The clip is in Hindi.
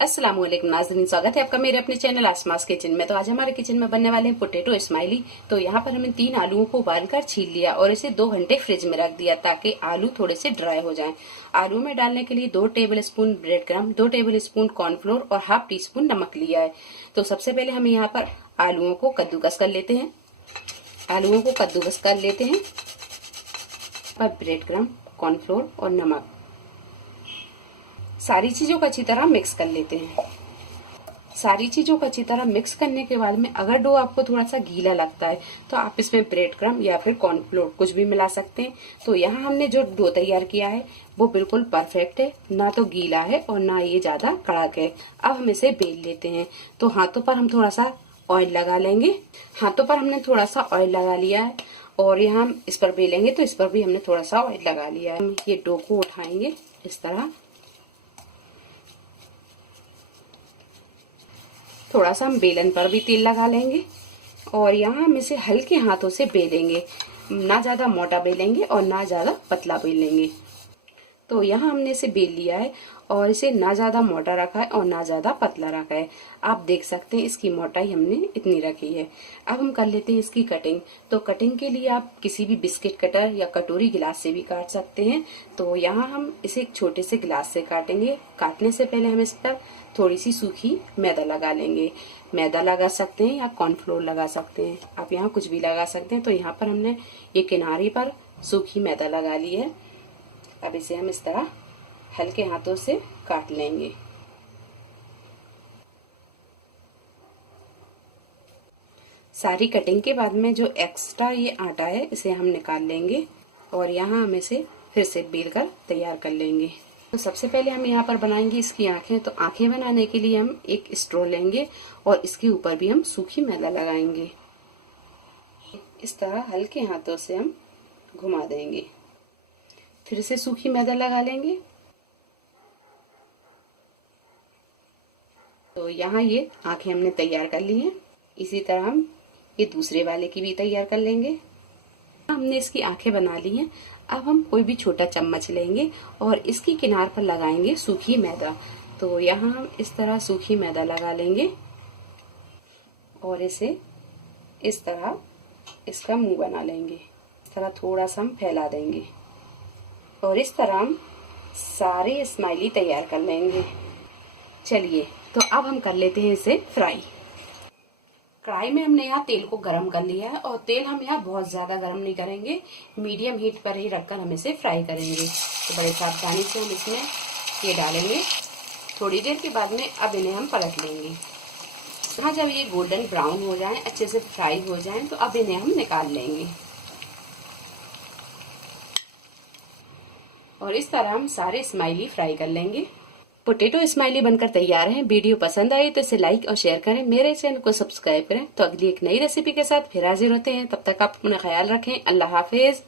अस्सलामुअलैकुम नाज़रीन, स्वागत है आपका मेरे अपने चैनल आसमास किचन में। तो आज हमारे किचन में बनने वाले हैं पोटैटो स्माइली। तो यहाँ पर हमने 3 आलूओं को उबालकर छील लिया और इसे 2 घंटे फ्रिज में रख दिया ताकि आलू थोड़े से ड्राई हो जाएं। आलू में डालने के लिए 2 table spoon bread crumb, 2 table spoon cornflour और हाफ टी स्पून नमक लिया है। तो सबसे पहले हम यहाँ पर आलूओं को कद्दूकस कर लेते हैं। आलूओं को कद्दूकस कर लेते हैं और ब्रेड क्रम, कॉर्नफ्लोर और नमक सारी चीजों को अच्छी तरह मिक्स कर लेते हैं। सारी चीजों को अच्छी तरह मिक्स करने के बाद में अगर डो आपको थोड़ा सा गीला लगता है तो आप इसमें ब्रेड क्रम या फिर कॉर्नफ्लोर कुछ भी मिला सकते हैं। तो यहाँ हमने जो डो तैयार किया है वो बिल्कुल परफेक्ट है, ना तो गीला है और ना ये ज्यादा कड़क है। अब हम इसे बेल लेते हैं। तो हाथों पर हम थोड़ा सा ऑयल लगा लेंगे। हाथों पर हमने थोड़ा सा ऑयल लगा लिया है और यहाँ हम इस पर बेलेंगे तो इस पर भी हमने थोड़ा सा ऑयल लगा लिया है। हम ये डो को उठाएंगे इस तरह, थोड़ा सा हम बेलन पर भी तेल लगा लेंगे और यहाँ हम इसे हल्के हाथों से बेलेंगे। ना ज्यादा मोटा बेलेंगे और ना ज्यादा पतला बेलेंगे। तो यहाँ हमने इसे बेल लिया है और इसे ना ज्यादा मोटा रखा है और ना ज्यादा पतला रखा है। आप देख सकते हैं इसकी मोटाई हमने इतनी रखी है। अब हम कर लेते हैं इसकी कटिंग। तो कटिंग के लिए आप किसी भी बिस्किट कटर या कटोरी गिलास से भी काट सकते हैं। तो यहाँ हम इसे एक छोटे से गिलास से काटेंगे। काटने से पहले हम इस पर थोड़ी सी सूखी मैदा लगा लेंगे। मैदा लगा सकते हैं या कॉर्नफ्लोर लगा सकते हैं, आप यहाँ कुछ भी लगा सकते हैं। तो यहाँ पर हमने ये किनारे पर सूखी मैदा लगा ली है। अब इसे हम इस तरह हल्के हाथों से काट लेंगे। सारी कटिंग के बाद में जो एक्स्ट्रा ये आटा है इसे हम निकाल लेंगे और यहाँ हम इसे फिर से बेल कर तैयार कर लेंगे। तो सबसे पहले हम यहाँ पर बनाएंगे इसकी आंखें। तो आंखें बनाने के लिए हम एक स्ट्रॉ लेंगे और इसके ऊपर भी हम सूखी मैदा लगाएंगे। इस तरह हल्के हाथों से हम घुमा देंगे। फिर से सूखी मैदा लगा लेंगे। तो यहाँ ये आंखें हमने तैयार कर ली हैं। इसी तरह हम ये दूसरे वाले की भी तैयार कर लेंगे। हमने इसकी आंखें बना ली हैं। अब हम कोई भी छोटा चम्मच लेंगे और इसकी किनार पर लगाएंगे सूखी मैदा। तो यहाँ हम इस तरह सूखी मैदा लगा लेंगे और इसे इस तरह इसका मुंह बना लेंगे। इस तरह थोड़ा सा हम फैला देंगे और इस तरह हम सारे स्माइली तैयार कर लेंगे। चलिए तो अब हम कर लेते हैं इसे फ्राई। कढ़ाई में हमने यहाँ तेल को गरम कर लिया है और तेल हम यहाँ बहुत ज्यादा गरम नहीं करेंगे, मीडियम हीट पर ही रखकर हम इसे फ्राई करेंगे। तो बड़े सावधानी से हम इसमें ये डालेंगे। थोड़ी देर के बाद में अब इन्हें हम पलट लेंगे। हाँ, जब ये गोल्डन ब्राउन हो जाए, अच्छे से फ्राई हो जाए, तो अब इन्हें हम निकाल लेंगे और इस तरह हम सारे स्माइली फ्राई कर लेंगे। पोटैटो स्माइली बनकर तैयार है। वीडियो पसंद आई तो इसे लाइक और शेयर करें, मेरे चैनल को सब्सक्राइब करें। तो अगली एक नई रेसिपी के साथ फिर हाजिर होते हैं। तब तक आप अपना ख्याल रखें। अल्लाह हाफिज।